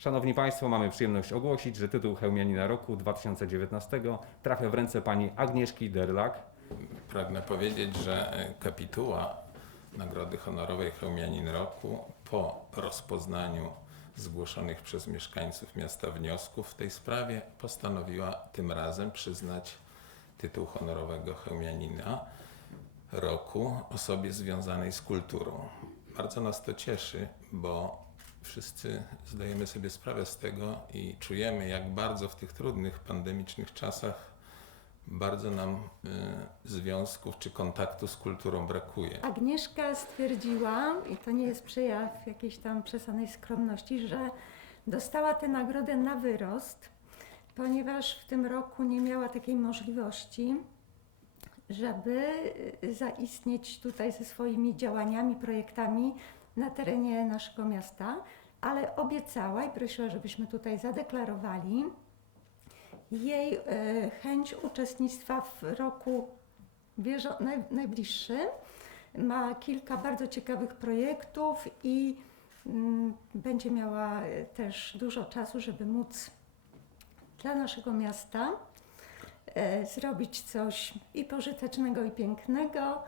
Szanowni Państwo, mamy przyjemność ogłosić, że tytuł Chełmianina Roku 2019 trafia w ręce pani Agnieszki Derlak. Pragnę powiedzieć, że e, kapituła Nagrody Honorowej Chełmianin Roku po rozpoznaniu zgłoszonych przez mieszkańców miasta wniosków w tej sprawie postanowiła tym razem przyznać tytuł honorowego Chełmianina Roku osobie związanej z kulturą. Bardzo nas to cieszy, bo wszyscy zdajemy sobie sprawę z tego i czujemy, jak bardzo w tych trudnych pandemicznych czasach bardzo nam y, związków czy kontaktu z kulturą brakuje. Agnieszka stwierdziła, i to nie jest przejaw jakiejś tam przesadnej skromności, że dostała tę nagrodę na wyrost, ponieważ w tym roku nie miała takiej możliwości, żeby y, zaistnieć tutaj ze swoimi działaniami, projektami na terenie naszego miasta, ale obiecała i prosiła, żebyśmy tutaj zadeklarowali jej e, chęć uczestnictwa w roku bieżo- naj, najbliższym. Ma kilka bardzo ciekawych projektów i mm, będzie miała e, też dużo czasu, żeby móc dla naszego miasta e, zrobić coś i pożytecznego, i pięknego.